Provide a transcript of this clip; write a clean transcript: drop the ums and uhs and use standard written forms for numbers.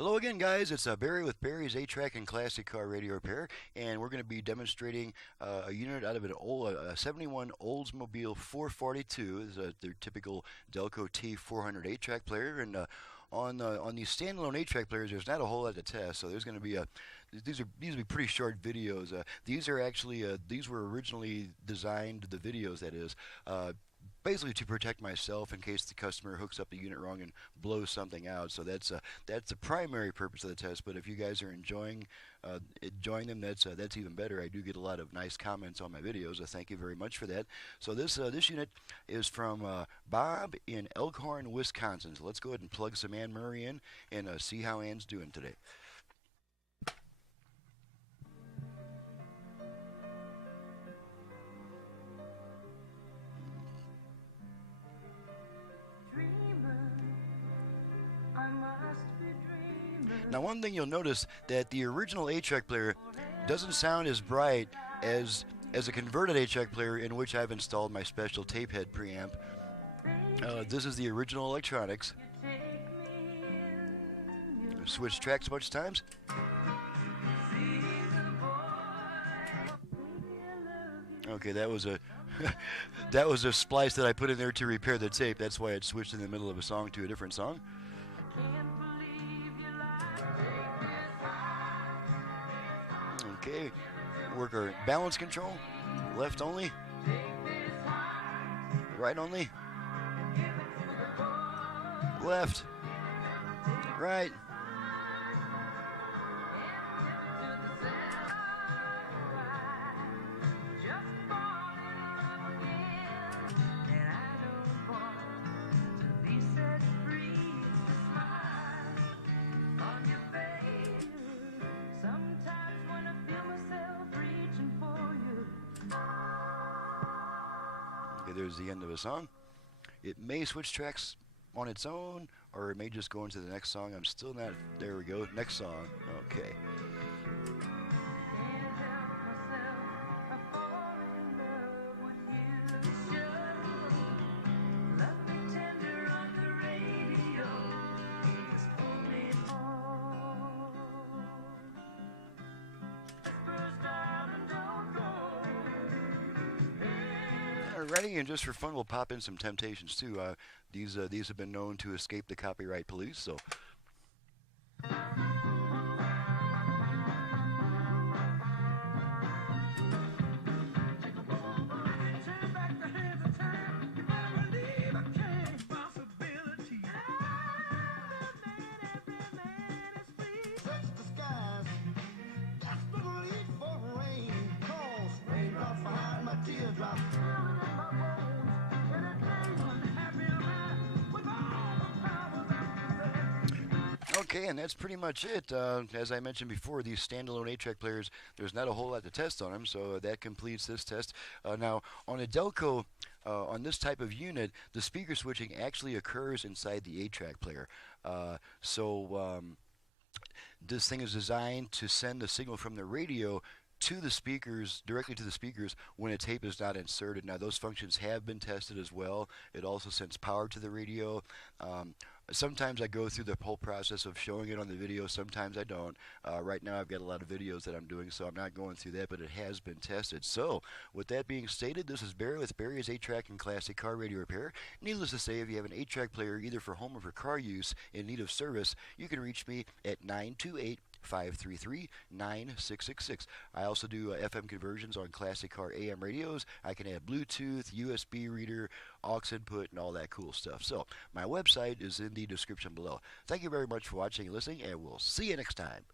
Hello again, guys. It's Barry with Barry's 8-Track and Classic Car Radio Repair, and we're going to be demonstrating a unit out of an old, 71 Oldsmobile 442. This is their typical Delco T400 8-track player, and on these standalone 8-track players, there's not a whole lot to test. So there's going to be these will be pretty short videos. These are actually these were originally designed, the videos that is. Basically to protect myself in case the customer hooks up the unit wrong and blows something out. So that's the primary purpose of the test. But if you guys are enjoying them, that's even better. I do get a lot of nice comments on my videos. So thank you very much for that. So this unit is from Bob in Elkhorn, Wisconsin. So let's go ahead and plug some Ann Murray in and see how Ann's doing today. Now, one thing you'll notice that the original 8-track player doesn't sound as bright as a converted 8-track player in which I've installed my special tape head preamp. This is the original electronics. Switch tracks a bunch of times. Okay, that was a that was a splice that I put in there to repair the tape. That's why it switched in the middle of a song to a different song. Okay, work our balance control. Left only. Right only. Left. Right. There's the end of a song. It may switch tracks on its own, or it may just go into the next song. I'm still not. There we go. Next song. Okay. Alrighty, and just for fun, we'll pop in some Temptations too. These have been known to escape the copyright police, so. Okay, and that's pretty much it. As I mentioned before, these standalone 8-track players, there's not a whole lot to test on them, so that completes this test. Now, on a Delco, on this type of unit, the speaker switching actually occurs inside the 8-track player. This thing is designed to send the signal from the radio to the speakers, directly to the speakers, when a tape is not inserted. Now, those functions have been tested as well. It also sends power to the radio. Sometimes I go through the whole process of showing it on the video. Sometimes I don't. Right now I've got a lot of videos that I'm doing, so I'm not going through that, but it has been tested. So, with that being stated, this is Barry with Barry's 8-Track and Classic Car Radio Repair. Needless to say, if you have an 8-track player either for home or for car use in need of service, you can reach me at 928-533-9666. I also do FM conversions on classic car AM radios. I can add Bluetooth, USB reader, aux input, and all that cool stuff. So, my website is in the description below. Thank you very much for watching and listening, and we'll see you next time.